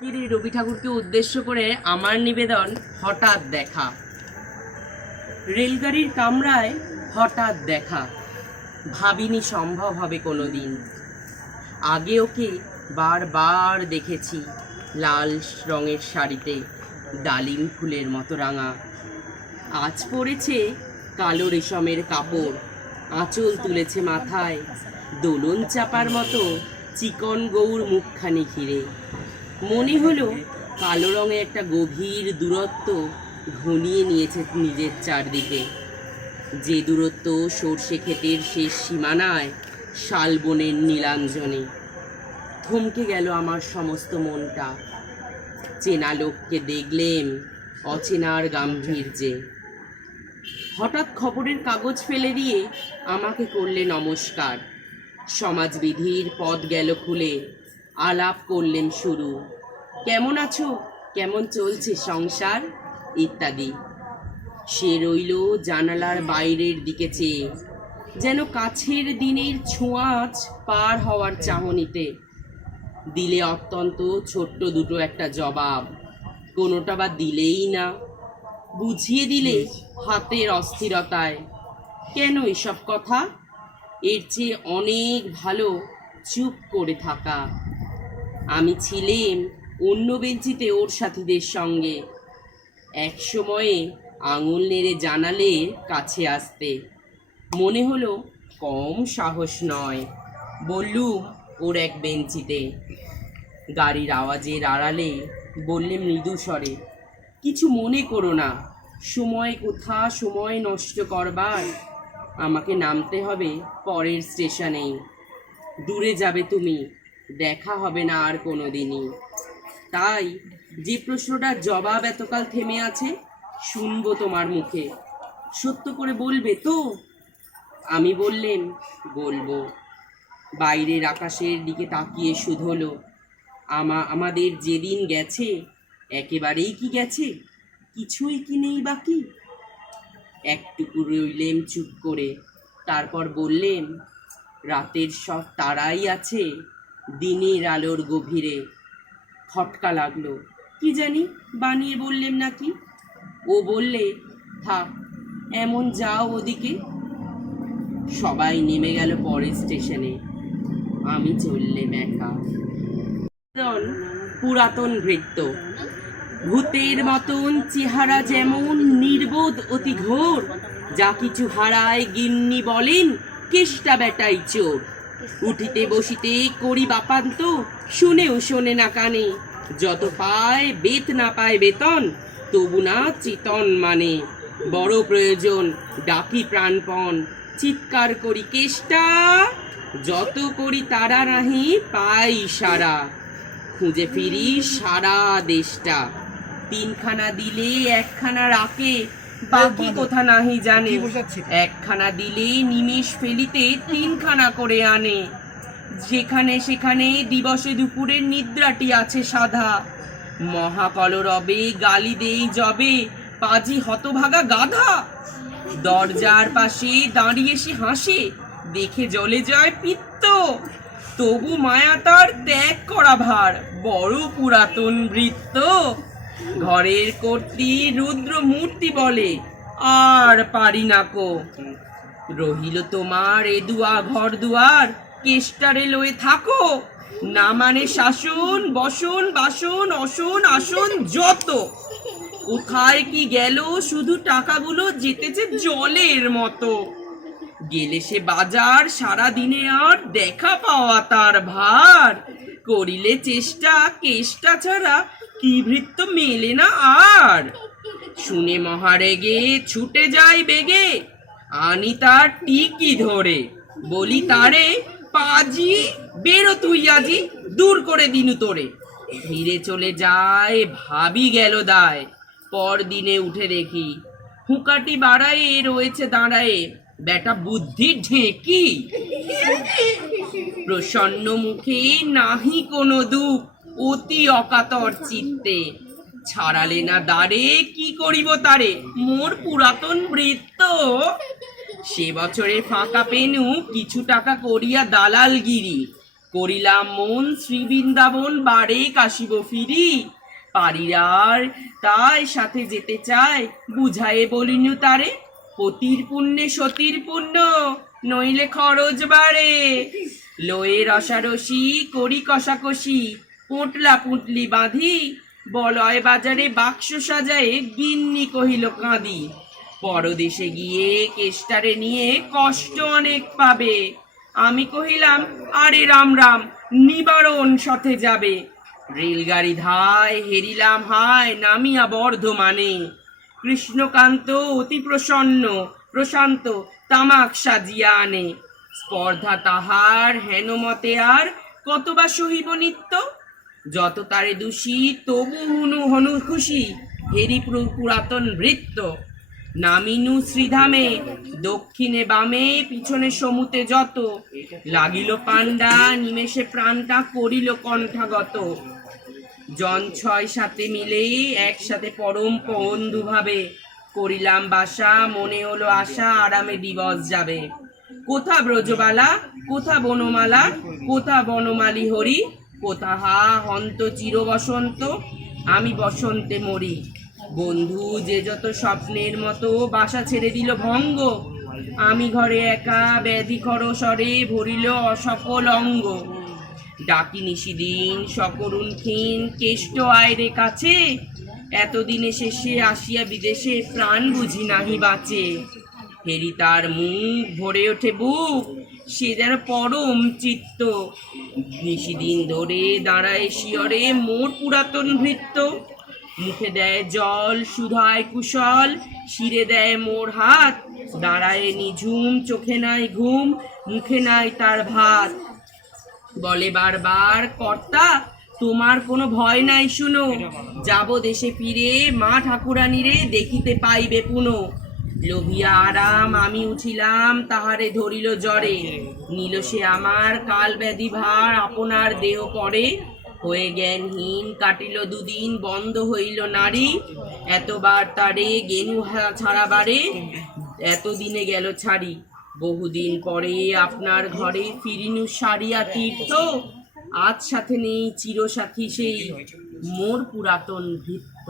রবি ঠাকুরকে উদ্দেশ্য করে আমার নিবেদন হঠাৎ দেখা। রেলগাড়ির কামরায় হঠাৎ দেখা, ভাবিনি সম্ভব হবে কোনোদিন। আগে ওকে বারবার দেখেছি লাল রঙের শাড়িতে, ডালিম ফুলের মতো রাঙা। আজ পরেছে কালো রেশমের কাপড়, আঁচল তুলেছে মাথায়, দোলন চাপার মতো চিকন গৌর মুখখানি ঘিরে। মনে হলো কালো রঙে একটা গভীর দূরত্ব ঘনিয়ে নিয়েছে নিজের চারদিকে, যে দূরত্ব সর্ষে ক্ষেতের শেষ সীমানায় শালবনের নীলাঞ্জনে। থমকে গেল আমার সমস্ত মনটা। চেনা লোককে দেখলেম অচেনার গাম্ভীর্যে। হঠাৎ খবরের কাগজ ফেলে দিয়ে আমাকে করলে নমস্কার। সমাজবিধির পথ গেল খুলে, আলাপ করলেন শুরু। কেমন আছো, কেমন চলছে সংসার ইত্যাদি। সে রইল জানালার বাইরের দিকে চেয়ে, যেন কাছের দিনের ছোঁয়াচ পার হওয়ার চাহনিতে। দিলে অত্যন্ত ছোট্ট দুটো একটা জবাব, কোনোটা বা দিলেই না। বুঝিয়ে দিলে হাতের অস্থিরতায়। কেন এসব কথা? এর চেয়ে অনেক ভালো চুপ করে থাকা। আমি ছিলাম অন্য বেঞ্চিতে ওর সাথীদের সঙ্গে। এক সময়ে আঙুল নেড়ে জানালে কাছে আসতে। মনে হলো কম সাহস নয়। বললুম ওর এক বেঞ্চিতে। গাড়ির আওয়াজের আড়ালে বললে মৃদু স্বরে, কিছু মনে করো না, সময় কোথা সময় নষ্ট করবার। আমাকে নামতে হবে পরের স্টেশনেই। দূরে যাবে তুমি, দেখা হবে না আর কোনো দিনই। তাই যে প্রশ্নটার জবাব এতকাল থেমে আছে, শুনবো তোমার মুখে। সত্য করে বলবে তো? আমি বললেন, বলবো। বাইরের আকাশের দিকে তাকিয়ে শুধোলো, আমাদের যেদিন গেছে একেবারেই কি গেছে, কিছুই কি নেই বাকি। একটুকু রইলেম চুপ করে, তারপর বললেন, রাতের সব তারাই আছে দিনের আলোর গভীরে। খটকা লাগলো, কি জানি বানিয়ে বললেম নাকি। ও বললে, থাক, এমন যাও ওদিকে। সবাই নেমে গেল পরের স্টেশনে, আমি চললেম একা। পুরাতন ভৃত্য, ভূতের মতন চেহারা যেমন নির্বোধ অতি ঘোর। যা কিছু হারায় গিন্নি বলেন কেষ্টা বেটাই চোর। উঠিতে বসিতে করি বাপান্ত, শুনেও শোনে না কানে। যত পায় বেত না পায় বেতন, তবু না চেতন মানে। বড় প্রয়োজন ডাকি প্রাণপণ, চিৎকার করি কেষ্টা। যত করি তারা নাহি পাই সারা। খুঁজে ফিরি সারা দেশটা, তিনখানা দিলে একখানা রাখে, বাকি কোথা নাহি জানে। একখানা দিলে নিমেষ ফেলিতে তিনখানা করে আনে। যেখানে সেখানে দিবসে দুপুরের নিদ্রাটি আছে সাধা। মহাকলরবে গালি দেই যবে, পাজি হতভাগা গাধা। দরজার পাশে দাঁড়িয়ে সে হাসে, দেখে জ্বলে যায় পিত্ত। তবু মায়া তার ত্যাগ করা ভার, বড় পুরাতন ভৃত্য। ঘরের কর্ত্রী রুদ্র মূর্তি বলে, আর পারি না কো। রহিল তোমার এ দুয়া ঘর দুয়ার, কেষ্টারে লয়ে থাকো। না মানে শাসন বসন বাসন অসন আসন যত। কোথায় কি গেল শুধু টাকাগুলো যেতেছে জলের মতো। গেলে সে বাজার সারা দিনে আর দেখা পাওয়া তার ভার। করিলে চেষ্টা কেষ্টা ছাড়া কি ভৃত্য মেলে না আর। শুনে মহারেগে ছুটে যায় বেগে, আনি তার টিকি ধরে। বলি তারে, পাজি বেরো তুই আজি, দূর করে দিনু তোরে। ধীরে চলে যায়, ভাবি গেল দায়। পরদিনে উঠে দেখি হুঁকাটি বাড়ায়ে রয়েছে দাঁড়ায়ে বেটা বুদ্ধির ঢেঁকি। প্রসন্ন মুখে নাহি কোনো দুঃখ, অতি অকাতর চিত্তে। ছাড়ালে না দ্বারে, কি করিব তারে, মোর পুরাতন ভৃত্য। সে বছরে ফাঁকা পেনু কিছু টাকা করিয়া দালালগিরি। করিলাম মন শ্রী বৃন্দাবন বারে কাশিব ফিরি, পারিরার তাই সাথে যেতে চায়, বুঝায়ে বলিনু তারে, পতির পুণ্যে সতীর পুণ্য, নইলে খরচ বাড়ে। লয়ে রসারসি করি কষাকষি, পোটলা পুটলি বাঁধি, বলয় বাজারে বাক্স সাজায়ে গিন্নি কহিল কাঁদি, পরদেশে গিয়ে কেষ্টারে নিয়ে কষ্ট অনেক পাবে। আমি কহিলাম আরে রাম রাম, নিবারণ সাথে যাবে। রেলগাড়ি ধায় হেরিলাম হায়, নামিয়া বর্ধমানে, কৃষ্ণকান্ত অতি প্রসন্ন প্রশান্ত তামাক সাজিয়া আনে, স্পর্ধা তাহার হেন মতে আর কত বা সহিব নিত্য, যত তারে দোষী তবু হুনু হনু খুশি, হেরি পুরাতন ভৃত্য। নামিনু শ্রীধামে, দক্ষিণে বামে পিছনে সমুতে যত, লাগিল পাণ্ডা নিমেষে প্রাণটা করিল কণ্ঠাগত। জন 6-7 মিলে একসাথে পরম বন্ধু ভাবে, করিলাম বাসা মনে হলো আশা আরামে দিবস যাবে। কোথা ব্রজবালা, কোথা বনমালা, কোথা বনমালী হরি, কোথা হা হন্ত চির বসন্ত, আমি বসন্তে মরি। বন্ধু যে যত স্বপ্নের মতো বাসা ছেড়ে দিল ভঙ্গ, আমি ঘরে একা ব্যাধি খরস্বরে ভরিল অসফল অঙ্গ। ডাকি নিশিদিন সকরুণ ক্ষীণ, কেষ্ট আয়রে কাছে, এতদিনে শেষে আসিয়া বিদেশে প্রাণ বুঝি নাহি বাঁচে। ফেরি তার মুখ ভরে ওঠে বুক, সে যেন পরম চিত্ত, নিশিদিন ধরে দাঁড়ায় শিয়রে মোর পুরাতন ভৃত্য। মুখে দেয় জল সুধায় কুশল, শিরে দেয় মোর হাত, দাঁড়ায় নিঝুম চোখে নাই ঘুম, মুখে নাই তার ভাত। বলে বারবার কর্তা তোমার কোনো ভয় নাই শুনো, যাব দেশে ফিরে মা ঠাকুরানীরে দেখিতে পাইবে পুনো। লোভিয়া আরাম আমি উঠিলাম, তাহারে ধরিল জ্বরে, নিল সে আমার কাল ব্যাধি ভার আপনার দেহ পরে। হয়ে জ্ঞানহীন কাটিল দুদিন, বন্ধ হইল নারী, এতবার তারে গেনু ছাড়াবারে, এতদিনে গেল ছাড়ি। বহুদিন পরে আপনার ঘরে ফিরিনু সারিয়া তীর্থ, আজ সাথে নেই চিরসাথী সেই মোর পুরাতন ভৃত্য।